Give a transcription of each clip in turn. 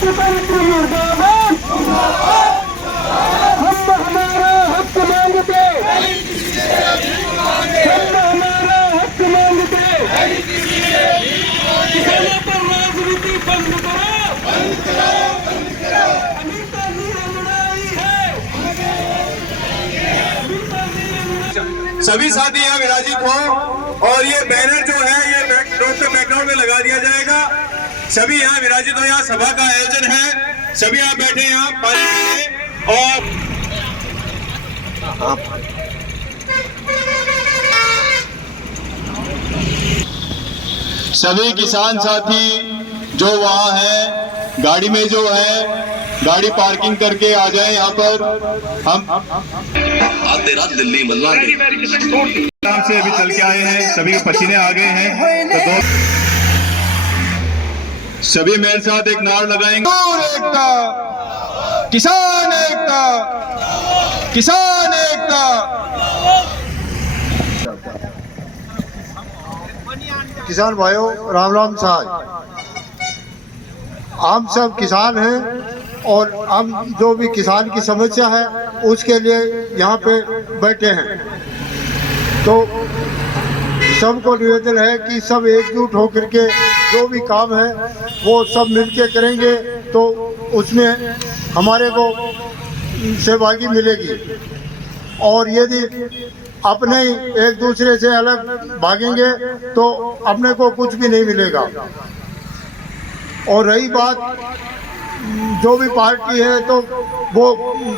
स्वतंत्र मुर्दाबाद। हम हमारा हक मांगते, हम हमारा हक मांगते। किसानों पर राजनीति बंद करो, अमिता जी ये लड़ाई है, अमिता जी ये लड़ाई। सभी साथी यहाँ विराजित हो और ये बैनर जो है ये रोड पे बैकग्राउंड में लगा दिया जाएगा। सभी यहाँ विराजित हो, यहाँ सभा का आयोजन है, सभी यहाँ बैठे यहाँ पानी पीने। और सभी किसान साथी जो वहाँ है गाड़ी में जो है गाड़ी पार्किंग करके आ जाए यहाँ पर। हम आते रात दिल्ली मलवा नाम से अभी चल के आए हैं, सभी के पसीने आ गए हैं, तो सभी मेरे साथ एक नारा लगाएंगे। एकता, किसान एकता, किसान एकता। किसान भाइयों राम राम साहब, हम सब किसान हैं और हम जो भी किसान की समस्या है उसके लिए यहाँ पे बैठे हैं। तो सबको निवेदन है कि सब एकजुट होकर के जो भी काम है वो सब मिलके करेंगे तो उसमें हमारे को सहभागी मिलेगी। और यदि अपने ही एक दूसरे से अलग भागेंगे तो अपने को कुछ भी नहीं मिलेगा। और रही बात जो भी पार्टी है तो वो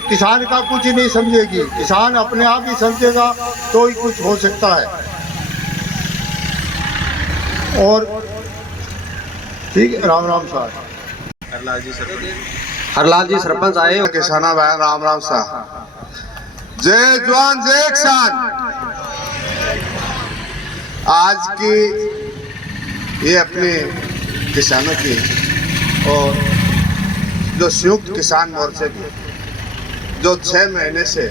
किसान का कुछ ही नहीं समझेगी, किसान अपने आप ही समझेगा तो ही कुछ हो सकता है। और ठीक है, राम राम साहब। हरलाल जी सरपंच आए। किसाना भाई राम राम साहब। जय जवान जय किसान। आज की ये अपने किसानों की और जो संयुक्त किसान मोर्चे की जो 6 महीने से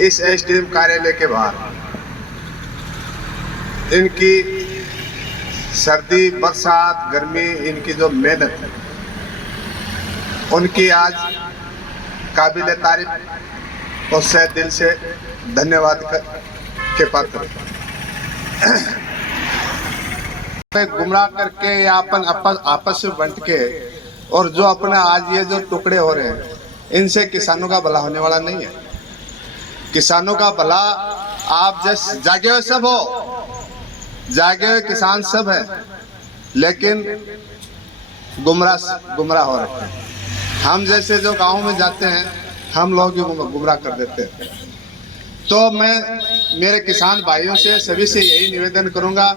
इस एसडीएम कार्यालय के बाहर इनकी सर्दी बरसात गर्मी इनकी जो मेहनत है उनकी आज काबिल तारीफ और सह दिल से धन्यवाद के पात्र। गुमराह करके या अपन आपस में बंट के और जो अपने आज ये जो टुकड़े हो रहे हैं इनसे किसानों का भला होने वाला नहीं है। किसानों का भला आप जैसे जागे हुए सब हो, जागे हुए किसान सब है, लेकिन गुमराह हो रहे हैं। हम जैसे जो गाँव में जाते हैं हम लोग भी गुमराह कर देते हैं। तो मैं मेरे किसान भाइयों से सभी से यही निवेदन करूंगा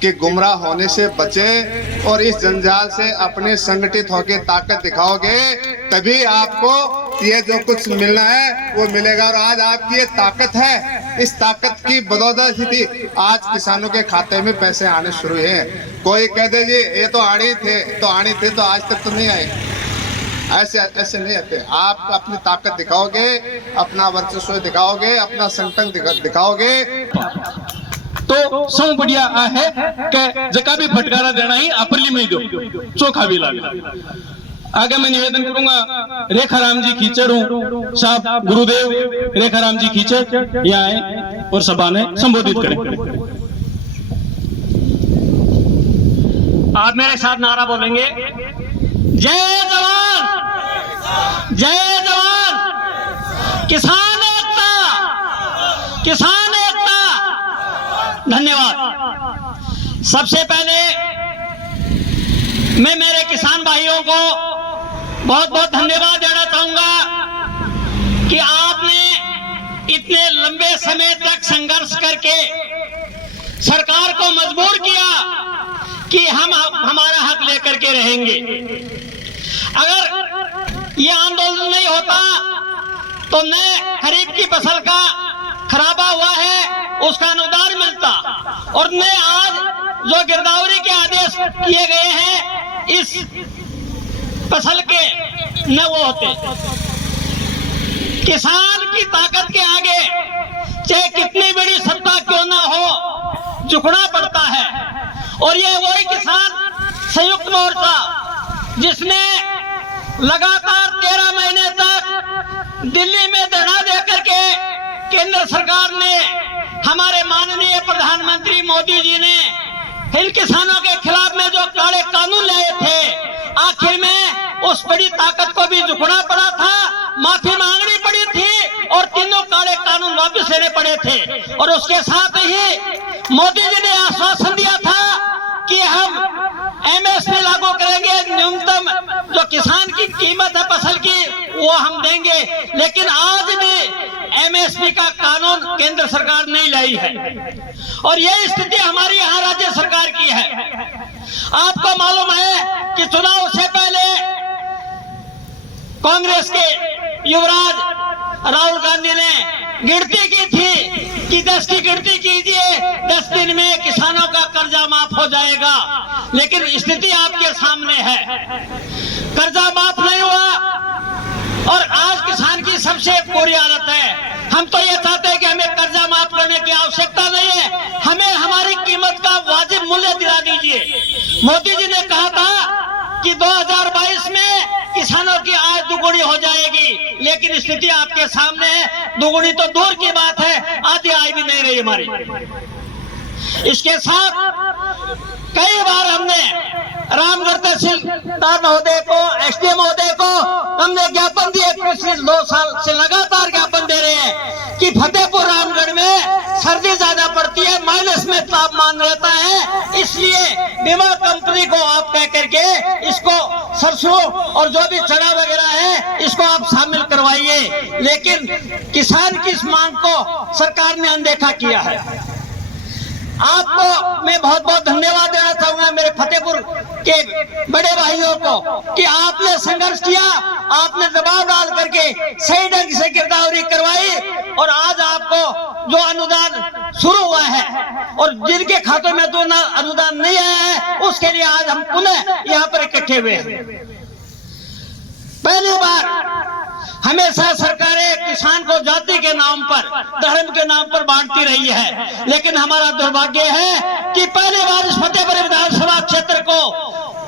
कि गुमराह होने से बचें और इस जंजाल से अपने संगठित होकर ताकत दिखाओगे तभी आपको ये जो कुछ मिलना है वो मिलेगा। और आज आपकी ये ताकत है, इस ताकत की बदौलत ही आज किसानों के खाते में पैसे आने शुरू हैं। कोई कह दे जी ये तो आने थे तो आज तक तो नहीं आए, ऐसे नहीं आते। आप अपनी ताकत दिखाओगे, अपना वर्चस्व दिखाओगे, अपना संगठन दिखाओगे तो सौ बढ़िया है कि जका भी फटकारा देना ही अपरली में दो चोखा भी लागे। आगे मैं निवेदन करूंगा, रेखाराम जी कीचड़ हूँ साहब, गुरुदेव रेखाराम जी कीचड़ यहाँ आए और सभा ने संबोधित करें। आप मेरे साथ नारा बोलेंगे, जय जवान जय जवान, किसान एकता, किसान एकता। धन्यवाद। सबसे पहले मैं मेरे किसान भाइयों को बहुत बहुत धन्यवाद देना चाहूंगा कि आपने इतने लंबे समय तक संघर्ष करके सरकार को मजबूर किया कि हम हमारा हक लेकर के रहेंगे। अगर ये आंदोलन नहीं होता तो न खरीफ की फसल का खराबा हुआ है उसका अनुदान मिलता और न आज जो गिरदावरी के आदेश किए गए हैं इस फसल के न वो होते। किसान की ताकत के आगे चाहे कितनी बड़ी सत्ता क्यों ना हो झुकना पड़ता है। और ये वही किसान संयुक्त मोर्चा जिसने लगातार 13 महीने तक दिल्ली में धरना देकर के केंद्र सरकार ने, हमारे माननीय प्रधानमंत्री मोदी जी ने हिल किसानों के खिलाफ में जो काले कानून लाए थे, आखिर में उस बड़ी ताकत को भी झुकना पड़ा था, माफी मांगनी पड़ी थी और तीनों काले कानून वापस लेने पड़े थे। और उसके साथ ही मोदी जी ने आश्वासन दिया था कि हम एमएसपी लागू करेंगे, न्यूनतम जो किसान की कीमत है फसल की वो हम देंगे। लेकिन आज भी एमएसपी का कानून केंद्र सरकार नहीं लाई है और यह स्थिति हमारी यहाँ राज्य सरकार की है। आपको मालूम है कि चुनाव से पहले कांग्रेस के युवराज राहुल गांधी ने गिनती की थी कि 10 की गिनती कीजिए, 10 दिन में किसानों का कर्जा माफ हो जाएगा। लेकिन स्थिति आपके सामने है, कर्जा माफ नहीं हुआ और आज किसान की सबसे बुरी हालत है। हम तो ये चाहते हैं कि हमें कर्जा माफ करने की आवश्यकता नहीं है, हमें हमारी कीमत का वाजिब मूल्य दिला दीजिए। मोदी जी ने कहा था कि 2022 में किसानों की आय दुगुनी हो जाएगी, लेकिन स्थिति आपके सामने है, दुगुनी तो दूर की बात है, आधी आय भी नहीं रही हमारी। इसके साथ कई बार हमने रामगढ़ तहसीलदार महोदय को, एसडीएम महोदय को हमने ज्ञापन दिए, पिछले 2 साल से लगातार ज्ञापन दे रहे हैं कि फतेहपुर रामगढ़ में सर्दी ज्यादा पड़ती है, माइनस में तापमान रहता है, इसलिए बीमा कंपनी को आप कह करके इसको सरसों और जो भी चना वगैरह है इसको आप शामिल करवाइए। लेकिन किसान की इस मांग को सरकार ने अनदेखा किया है। आपको मैं बहुत बहुत धन्यवाद देना चाहूंगा, मेरे फतेहपुर के बड़े भाइयों को, कि आपने संघर्ष किया, आपने दबाव डाल करके सही ढंग से गिरदावरी करवाई और आज आपको जो अनुदान शुरू हुआ है और जिनके खातों में तो अनुदान नहीं आया है, उसके लिए आज हम पुनः यहाँ पर इकट्ठे हुए हैं। पहली बार हमेशा सरकारें किसान को जाति के नाम पर, धर्म के नाम पर बांटती रही है, लेकिन हमारा दुर्भाग्य है कि पहली बार इस फतेहपुर विधानसभा क्षेत्र को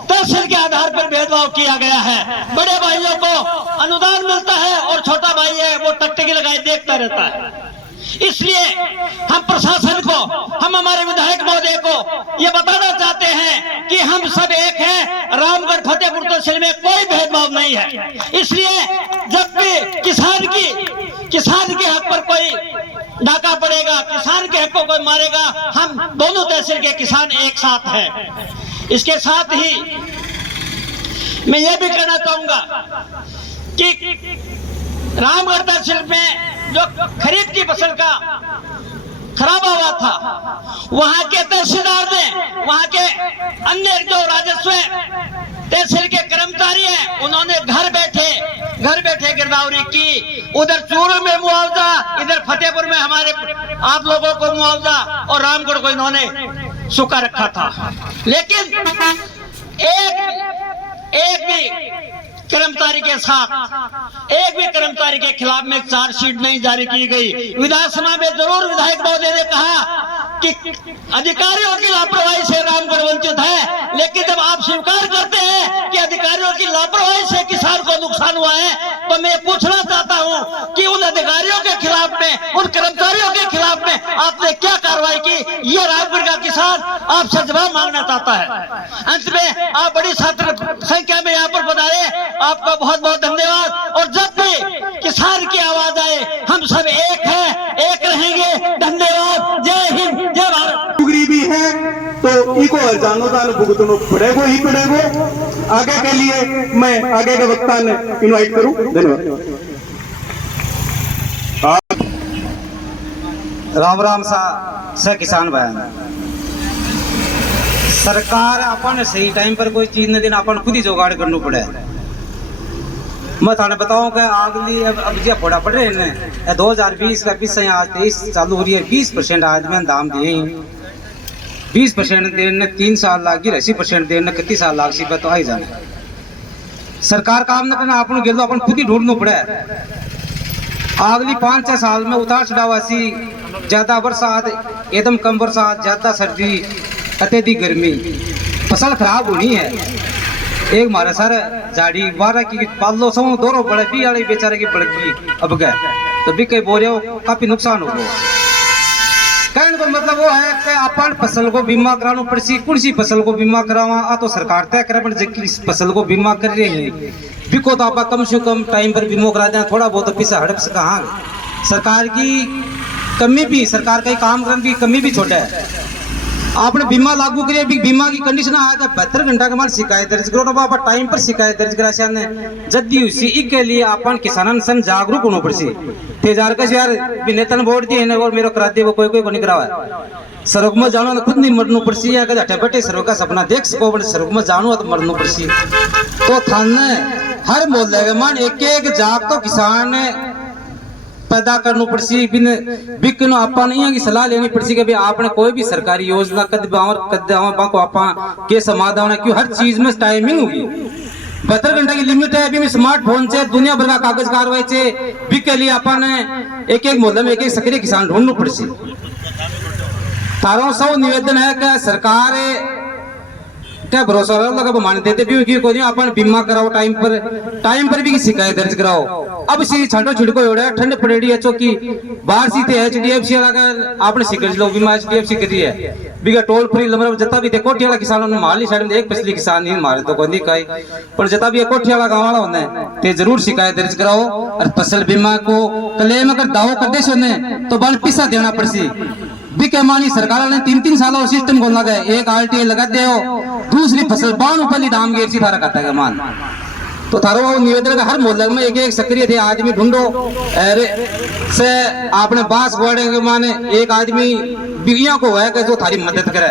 तहसील के आधार पर भेदभाव किया गया है। बड़े भाइयों को अनुदान मिलता है और छोटा भाई है वो टकटकी लगाए देखता रहता है। इसलिए हम प्रशासन को, हम हमारे विधायक महोदय को ये बताना चाहते हैं कि हम सब एक हैं, रामगढ़ फतेहपुर तहसील में कोई भेदभाव नहीं है। इसलिए जब भी किसान के हक पर कोई डाका पड़ेगा, किसान के हक को कोई मारेगा, हम दोनों तहसील के किसान एक साथ हैं। इसके साथ ही मैं ये भी कहना चाहूंगा कि रामगढ़ तहसील में जो खरीफ की फसल का खराब हुआ था, वहां के तहसीलदार ने, वहां के अन्य जो राजस्व तहसील के कर्मचारी हैं, उन्होंने घर बैठे गिरदावरी की। उधर चूरू में मुआवजा, इधर फतेहपुर में हमारे आप लोगों को मुआवजा और रामगढ़ को इन्होंने सुखा रखा था। लेकिन एक भी कर्मचारी के साथ, एक भी कर्मचारी के खिलाफ में चार्जशीट नहीं जारी की गई। विधानसभा में जरूर विधायक महोदय ने कहा कि अधिकारियों की लापरवाही से रामगढ़ वंचित है, लेकिन जब आप स्वीकार करते हैं कि अधिकारियों की लापरवाही से किसान को नुकसान हुआ है, तो मैं पूछना चाहता हूं कि उन अधिकारियों के खिलाफ में, उन कर्मचारियों के खिलाफ में आपने क्या कार्रवाई की? ये रामगढ़ का किसान आपसे जवाब मांगना चाहता है। अंत में आप बड़ी छात्र संख्या में यहाँ पर पधारे, आपका बहुत बहुत धन्यवाद। और जब भी किसान की आवाज आए, हम सब एक हैं, एक रहेंगे। धन्यवाद। जय हिंद, जय भारत। गरीबी है तो इको हरजानो दान भुगतनो पड़ेगो ही पड़ेगो। आगे के लिए मैं आगे के वक्ता ने इनवाइट करूं। धन्यवाद। राम राम सा किसान भाई, सरकार अपन सही टाइम पर कोई चीज न देना, अपन खुद ही जुगाड़ करना पड़े। मैं थाने बताऊं कि अगली अब जो फोड़ा पड़ रहे हैं 2020 का पिछले आज 23 चालू हो रही है, 20% आदमी दाम दिए, 20% देने 3 साल लागी, 80% देने 31 साल लाग सी। तो आई जाने सरकार काम न करना, अपन गेलो अपन खुद ही ढूंढना पड़े। अगली 5-6 साल में उतार चढ़ाव ऐसी, ज्यादा बरसात, एकदम कम बरसात, ज्यादा सर्दी, अत्यधिक गर्मी, फसल खराब होनी है। एक हमारे सर झाड़ी 12 की पालो सौ दोनों बड़े भी वाले बेचारे की बढ़ गई अब गए तो भी कई बोले काफी नुकसान हो गया। कहने को मतलब वो है कि अपन फसल को बीमा कराना पड़सी कौन सी फसल को बीमा करावा आ तो सरकार तय करे पर जिस फसल को बीमा कर रहे हैं बिको तो आप कम से कम टाइम पर बीमा करा दें थोड़ा बहुत पैसा हड़प से कहाँ सरकार की कमी भी सरकार का काम करने की कमी भी छोटा है। आपने बीमा लागू करिए बीमा की कंडीशन आया 72 घंटा के बाद शिकायत दर्ज करो बाबा टाइम पर शिकायत दर्ज करा ने जल्दी उसी के लिए अपन किसानन सन जागरूक होना पड़सी थे जार का यार नेता वोट दिए और मेरे करा दिए वो कोई को नहीं करावा सड़क में जानो तो खुद नहीं मरना पड़सी या हटे बटे सड़क का सपना देख सको बट सड़क में जानो तो मरना पड़सी तो थाने हर मोहल्ले के मान एक जाग तो किसान पैदा करना पड़सी बिकनो अपन यहाँ की सलाह लेनी पड़सी कि आपने कोई भी सरकारी योजना को आप के समाधान है क्यों हर चीज में टाइमिंग होगी 72 घंटे की लिमिट है अभी स्मार्टफोन से दुनिया भर का कागज कार्रवाई से बिक के लिए अपन एक मोहल्ले में एक सक्रिय किसान ढूंढना पड़सी। तारों सौ निवेदन है कि सरकार क्या भरोसा लगा मान देते भी कोई अपन बीमा कराओ टाइम पर भी शिकायत दर्ज कराओ। अब सी छाटो छिड़को एवढा ठंड पड़ेड़ी है चौकी बाहर सी थे HDFC आपने शिकर लो बीमा HDFC करी है बिगा टोल फ्री नंबर जता भी थे कोठी वाला किसानों ने माली साइड में एक पिछली किसान नहीं मारे तो कोई काई पर जता भी कोठी वाला गांव वाला होने ते जरूर शिकायत दर्ज कराओ और फसल बीमा को क्लेम अगर दावा कर दे सोने तो बल पैसा देना पड़सी बिके मानी सरकार ने 3-3 सालों सिस्टम को लगा एक RTA लगा दे दूसरी फसल बाण ऊपर दाम गेर सी थारा करता है मान तो थारो निवेदन का हर मोहल्ले में एक सक्रिय थे आदमी ढूंढो अरे से आपने बांस गोड़े के माने एक आदमी बिगिया को है कि जो थारी मदद करे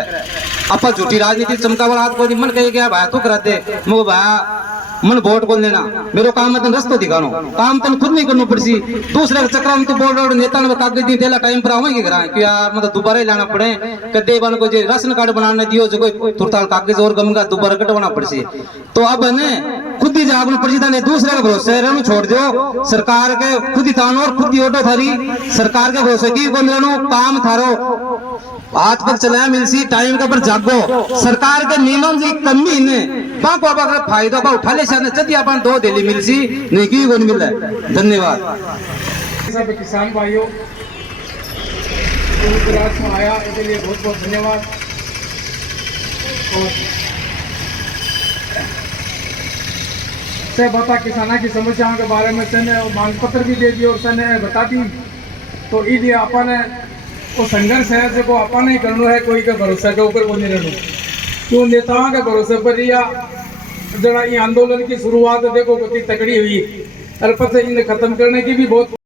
अपा झूठी राजनीति चमका वाला हाथ को मन कहे क्या भाई तू करा दे मो भाई मन वोट को लेना मेरो काम में रस्तो दिखानो काम तन खुद नहीं करना पड़सी दूसरे के चक्कर में तो बोल रहा नेता ने कागज दी देला टाइम पर आवेंगे घर कि यार मतलब दोबारा लाना पड़े कदे बन को जे राशन कार्ड बनाने दियो जो कोई तुरताल कागज और गमगा दोबारा कटवाना पड़सी तो अब ने खुद ही जागरूक पड़सी था दूसरे के भरोसे रहनु छोड़ दो सरकार के खुद ही थानो और खुद ही ऑटो थारी सरकार के भरोसे की बन रहनु काम थारो हाथ पर चलाया मिलसी टाइम के पर जागो सरकार के नियमों की कमी ने बाको अगर फायदा बा उठा ले शाने जदी अपन 2 दिल्ली मिलसी नहीं की कोन मिले। धन्यवाद सब किसान भाइयों गुजरात में आया इसके लिए बहुत बहुत धन्यवाद। और से बता किसाना की समस्याओं के बारे में सने मांग पत्र भी दे दी और सने बता दी तो इसलिए अपन वो संघर्ष है जो अपन ही करना है कोई के भरोसा के ऊपर को नहीं रहना क्यों नेताओं के भरोसे पर या जरा ये आंदोलन की शुरुआत देखो कितनी तगड़ी हुई और पता इन्हें खत्म करने की भी बहुत